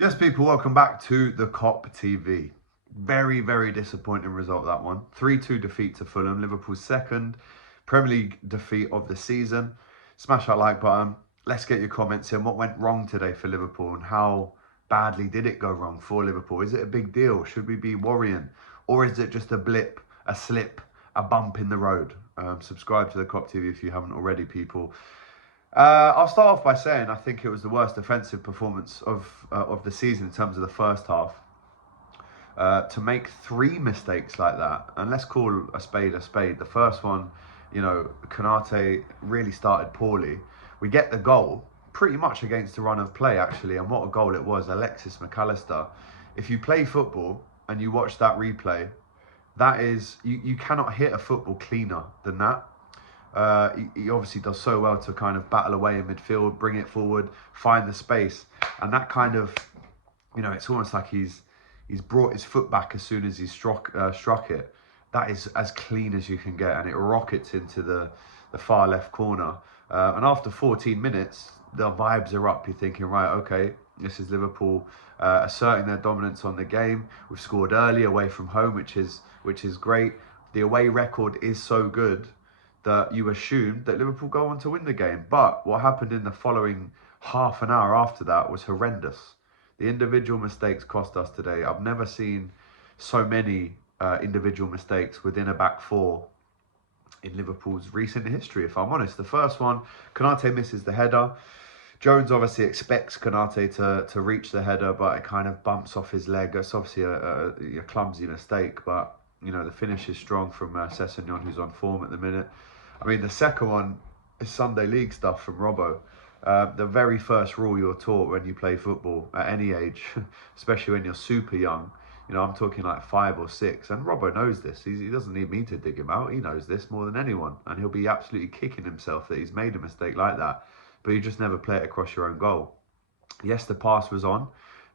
Yes, people, welcome back to the COP TV. Very, very disappointing result, that one. 3-2 defeat to Fulham, Liverpool's second Premier League defeat of the season. Smash that like button. Let's get your comments in. What went wrong today for Liverpool and how badly did it go wrong for Liverpool? Is it a big deal? Should we be worrying? Or is it just a blip, a slip, a bump in the road? Subscribe to the COP TV if you haven't already, people. I'll start off by saying I think it was the worst defensive performance of the season in terms of the first half. To make three mistakes like that, and let's call a spade a spade. The first one, Konate really started poorly. We get the goal pretty much against the run of play, actually, and what a goal it was. Alexis McAllister. If you play football and you watch that replay, that is, you cannot hit a football cleaner than that. He obviously does so well to kind of battle away in midfield, bring it forward, find the space, and that kind of, it's almost like he's brought his foot back as soon as he struck it. That is as clean as you can get, and it rockets into the far left corner. And after 14 minutes, the vibes are up. You're thinking, right, okay, this is Liverpool asserting their dominance on the game. We've scored early away from home, which is great. The away record is so good that you assumed that Liverpool go on to win the game. But what happened in the following half an hour after that was horrendous. The individual mistakes cost us today. I've never seen so many individual mistakes within a back four in Liverpool's recent history, if I'm honest. The first one, Konate misses the header. Jones obviously expects Konate to reach the header, but it kind of bumps off his leg. It's obviously a clumsy mistake, but the finish is strong from Sessegnon, who's on form at the minute. I mean, the second one is Sunday League stuff from Robbo. The very first rule you're taught when you play football at any age, especially when you're super young, I'm talking like 5 or 6, and Robbo knows this. He doesn't need me to dig him out. He knows this more than anyone, and he'll be absolutely kicking himself that he's made a mistake like that. But you just never play it across your own goal. Yes, the pass was on,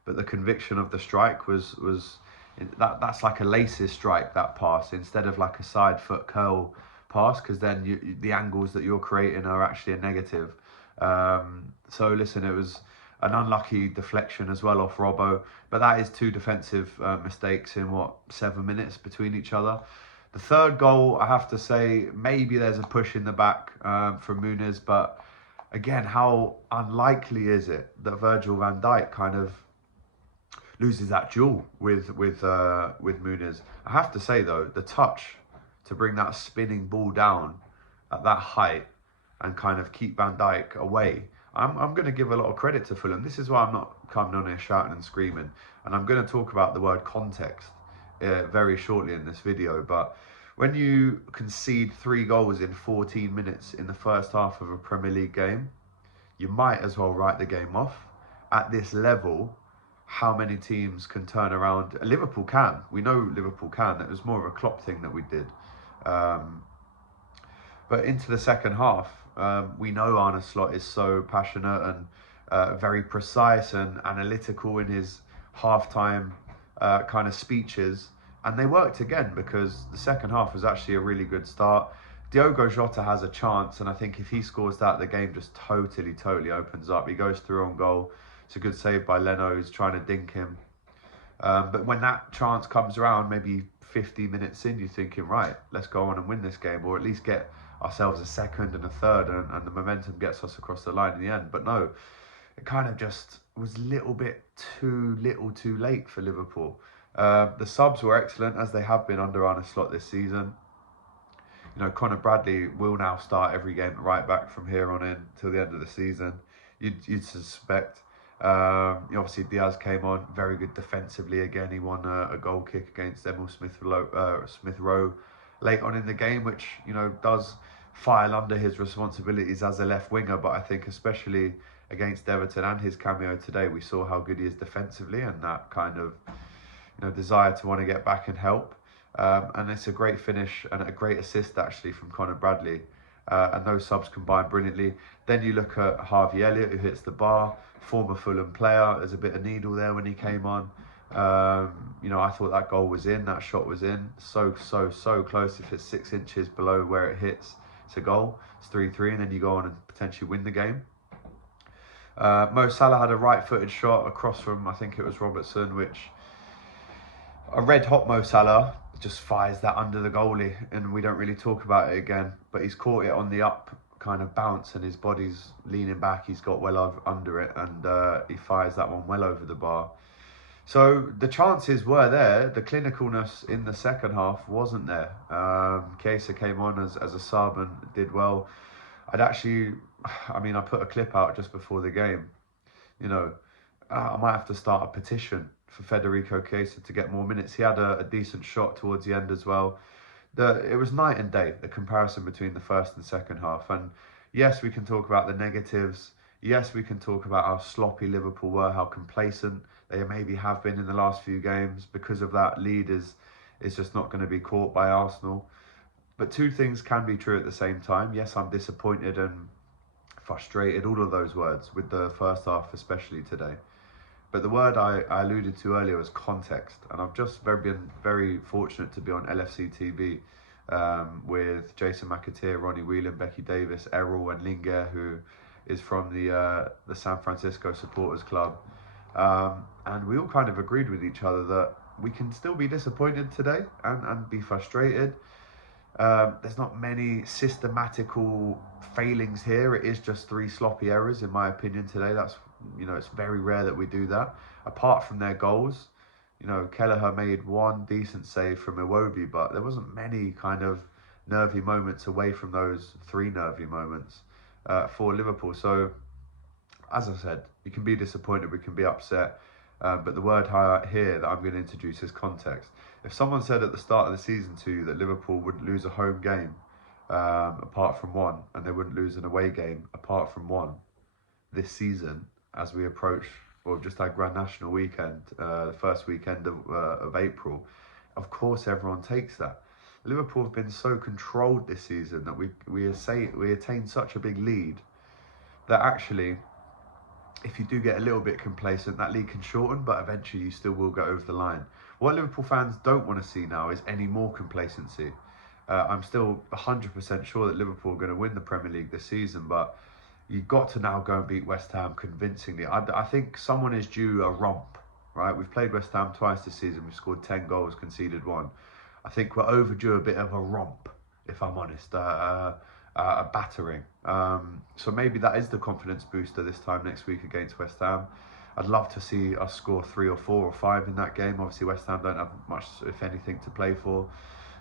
but the conviction of the strike was that's like a laces strike, that pass, instead of like a side foot curl pass, because then the angles that you're creating are actually a negative. So listen, it was an unlucky deflection as well off Robbo, but that is two defensive mistakes in 7 minutes between each other. The third goal, I have to say, maybe there's a push in the back from Muniz, but again, how unlikely is it that Virgil van Dijk kind of loses that duel with Muniz? I have to say though, the touch to bring that spinning ball down at that height and kind of keep Van Dijk away. I'm going to give a lot of credit to Fulham. This is why I'm not coming on here shouting and screaming. And I'm going to talk about the word context very shortly in this video. But when you concede 3 goals in 14 minutes in the first half of a Premier League game, you might as well write the game off. At this level, how many teams can turn around? Liverpool can. We know Liverpool can. It was more of a Klopp thing that we did. But into the second half, we know Arne Slot is so passionate and very precise and analytical in his halftime kind of speeches. And they worked again, because the second half was actually a really good start. Diogo Jota has a chance, and I think if he scores that, the game just totally opens up. He goes through on goal. It's a good save by Leno, who's trying to dink him. But when that chance comes around, maybe 50 minutes in, you're thinking, right, let's go on and win this game, or at least get ourselves a second and a third, and the momentum gets us across the line in the end. But no, it kind of just was a little bit too little too late for Liverpool. The subs were excellent, as they have been under Arne Slot this season. Conor Bradley will now start every game at right back from here on in till the end of the season, you'd suspect. Obviously Diaz came on, very good defensively again. He won a goal kick against Emil Smith Rowe late on in the game, which does file under his responsibilities as a left winger. But I think especially against Everton and his cameo today, we saw how good he is defensively, and that kind of desire to want to get back and help. And it's a great finish and a great assist actually from Conor Bradley. And those subs combine brilliantly. Then you look at Harvey Elliott, who hits the bar, former Fulham player. There's a bit of needle there when he came on. I thought that goal was in, that shot was in. So close. If it's 6 inches below where it hits, it's a goal. It's 3-3, and then you go on and potentially win the game. Mo Salah had a right-footed shot across from, I think it was Robertson, which a red-hot Mo Salah just fires that under the goalie, and we don't really talk about it again. But he's caught it on the up kind of bounce, and his body's leaning back. He's got well under it, and he fires that one well over the bar. So the chances were there. The clinicalness in the second half wasn't there. Chiesa came on as a sub and did well. I put a clip out just before the game. I might have to start a petition for Federico Chiesa to get more minutes. He had a decent shot towards the end as well. It was night and day, the comparison between the first and second half. And yes, we can talk about the negatives. Yes, we can talk about how sloppy Liverpool were, how complacent they maybe have been in the last few games. Because of that, lead is just not going to be caught by Arsenal. But two things can be true at the same time. Yes, I'm disappointed and frustrated, all of those words, with the first half, especially today. But the word I alluded to earlier was context. And I've just been very fortunate to be on LFC TV with Jason McAteer, Ronnie Whelan, Becky Davis, Errol and Linger, who is from the San Francisco Supporters Club. And we all kind of agreed with each other that we can still be disappointed today and be frustrated. There's not many systematical failings here. It is just 3 sloppy errors, in my opinion, today. That's, it's very rare that we do that. Apart from their goals, Kelleher made one decent save from Iwobi, but there wasn't many kind of nervy moments away from those 3 nervy moments for Liverpool. So, as I said, we can be disappointed, we can be upset. But the word here that I'm going to introduce is context. If someone said at the start of the season to you that Liverpool wouldn't lose a home game apart from one, and they wouldn't lose an away game apart from one this season, as we approach, or just our Grand National weekend, the first weekend of April, of course everyone takes that. Liverpool have been so controlled this season that we attain such a big lead that actually, if you do get a little bit complacent, that lead can shorten, but eventually you still will go over the line. What Liverpool fans don't want to see now is any more complacency. I'm still 100% sure that Liverpool are going to win the Premier League this season, but you've got to now go and beat West Ham convincingly. I think someone is due a romp, right? We've played West Ham twice this season. We've scored 10 goals, conceded 1. I think we're overdue a bit of a romp, if I'm honest. A battering. So maybe that is the confidence booster this time next week against West Ham. I'd love to see us score 3 or 4 or 5 in that game. Obviously West Ham don't have much, if anything, to play for.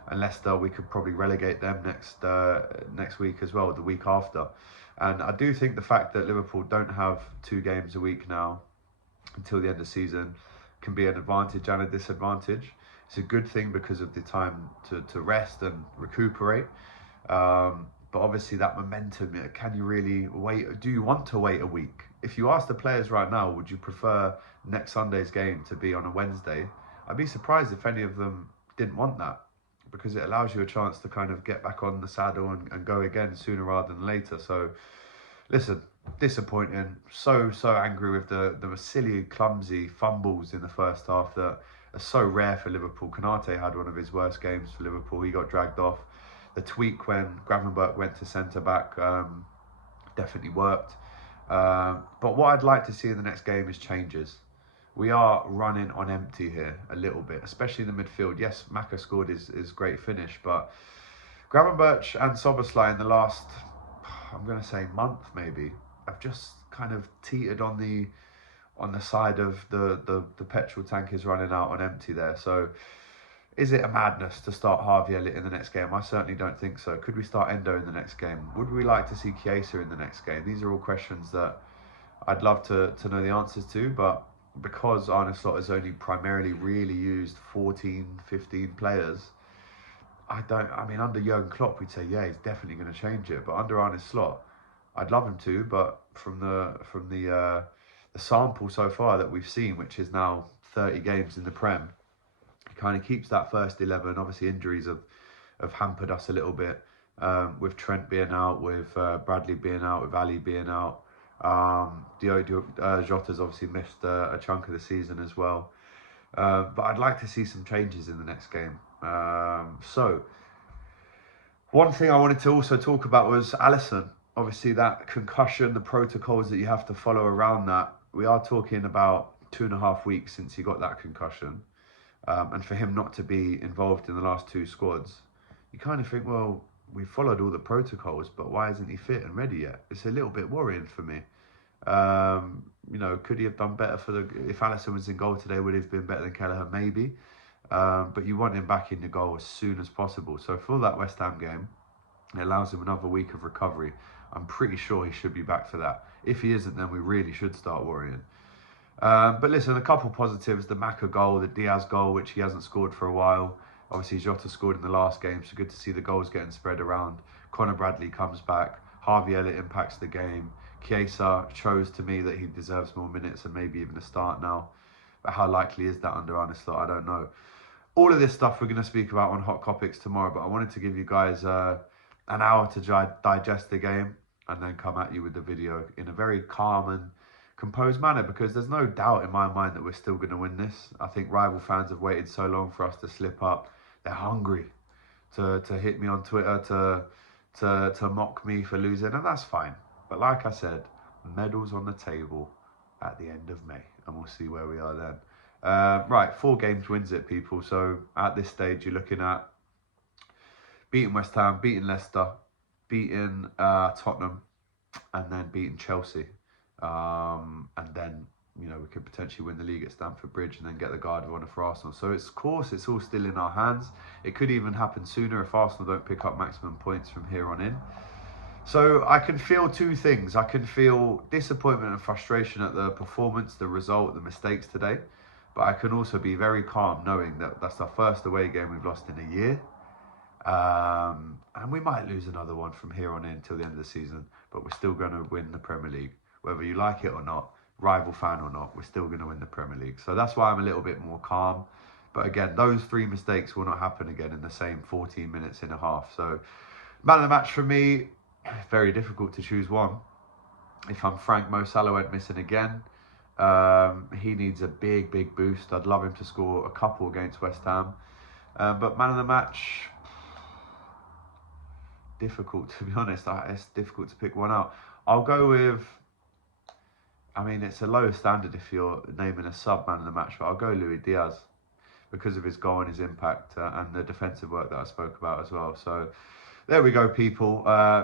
And Leicester, we could probably relegate them next week as well, the week after. And I do think the fact that Liverpool don't have 2 games a week now until the end of the season can be an advantage and a disadvantage. It's a good thing because of the time to rest and recuperate. But obviously that momentum, can you really wait? Do you want to wait a week? If you ask the players right now, would you prefer next Sunday's game to be on a Wednesday? I'd be surprised if any of them didn't want that, because it allows you a chance to kind of get back on the saddle and go again sooner rather than later. So, listen, disappointing. So angry with the silly, clumsy fumbles in the first half that are so rare for Liverpool. Konate had one of his worst games for Liverpool. He got dragged off. The tweak when Gravenberch went to centre-back definitely worked. But what I'd like to see in the next game is changes. We are running on empty here a little bit, especially in the midfield. Yes, Maka scored his great finish, but Gravenberch and Szoboszlai in the last, I'm going to say month maybe, have just kind of teetered on the side of the petrol tank is running out on empty there. So is it a madness to start Harvey Elliott in the next game? I certainly don't think so. Could we start Endo in the next game? Would we like to see Chiesa in the next game? These are all questions that I'd love to know the answers to, but because Arne Slot has only primarily really used 14, 15 players, under Jurgen Klopp, we'd say, yeah, he's definitely going to change it. But under Arne Slot, I'd love him to, but from the sample so far that we've seen, which is now 30 games in the Prem, kind of keeps that first 11. Obviously injuries have hampered us a little bit, with Trent being out, with Bradley being out, with Ali being out. Jota's obviously missed a chunk of the season as well. But I'd like to see some changes in the next game. So one thing I wanted to also talk about was Alisson. obviously that concussion, the protocols that you have to follow around that, we are talking about 2.5 weeks since he got that concussion. And for him not to be involved in the last two squads, you kind of think, well, we followed all the protocols, but why isn't he fit and ready yet? It's a little bit worrying for me. You know, could he have done better if Alisson was in goal today, would he have been better than Kelleher? Maybe. But you want him back in the goal as soon as possible. So for that West Ham game, it allows him another week of recovery. I'm pretty sure he should be back for that. If he isn't, then we really should start worrying. But listen, a couple positives. The Maka goal, the Diaz goal, which he hasn't scored for a while. Obviously, Jota scored in the last game, so good to see the goals getting spread around. Conor Bradley comes back. Harvey Elliott impacts the game. Chiesa shows to me that he deserves more minutes and maybe even a start now. But how likely is that under Arne Slot? I don't know. All of this stuff we're going to speak about on Hot Topics tomorrow, but I wanted to give you guys an hour to digest the game and then come at you with the video in a very calm and composed manner, because there's no doubt in my mind that we're still going to win this. I think rival fans have waited so long for us to slip up. They're hungry to hit me on Twitter, to mock me for losing, and that's fine. But like I said, medals on the table at the end of May, and we'll see where we are then. Right, 4 games wins it, people. So at this stage, you're looking at beating West Ham, beating Leicester, beating Tottenham, and then beating Chelsea. And then, you know, we could potentially win the league at Stamford Bridge and then get the Guard of Honour for Arsenal. So it's, of course, it's all still in our hands. It could even happen sooner if Arsenal don't pick up maximum points from here on in. So I can feel two things. I can feel disappointment and frustration at the performance, the result, the mistakes today. But I can also be very calm knowing that that's our first away game we've lost in a year. And we might lose another one from here on in until the end of the season. But we're still going to win the Premier League. Whether you like it or not, rival fan or not, we're still going to win the Premier League. So that's why I'm a little bit more calm. But again, those 3 mistakes will not happen again in the same 14 minutes in a half. So man of the match for me, very difficult to choose one. If I'm frank, Mo Salah went missing again. He needs a big boost. I'd love him to score a couple against West Ham. But man of the match, difficult to be honest. It's difficult to pick one out. I'll go with, I mean, it's a low standard if you're naming a sub man of the match, but I'll go Luis Diaz because of his goal and his impact and the defensive work that I spoke about as well. So there we go, people.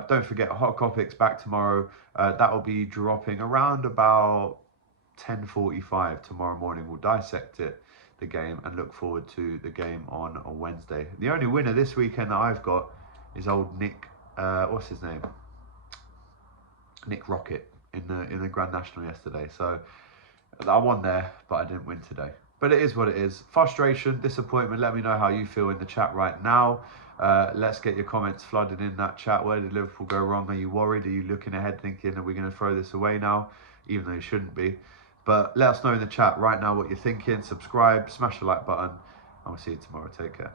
Don't forget, Hot Topics back tomorrow. That will be dropping around about 10:45 tomorrow morning. We'll dissect it, the game, and look forward to the game on Wednesday. The only winner this weekend that I've got is old Nick, what's his name? Nick Rocket in the Grand National yesterday. So I won there, but I didn't win today. But it is what it is. Frustration, disappointment. Let me know how you feel in the chat right now. Let's get your comments flooded in that chat. Where did Liverpool go wrong? Are you worried? Are you looking ahead thinking, are we going to throw this away now? Even though you shouldn't be. But let us know in the chat right now what you're thinking. Subscribe, smash the like button, and we'll see you tomorrow. Take care.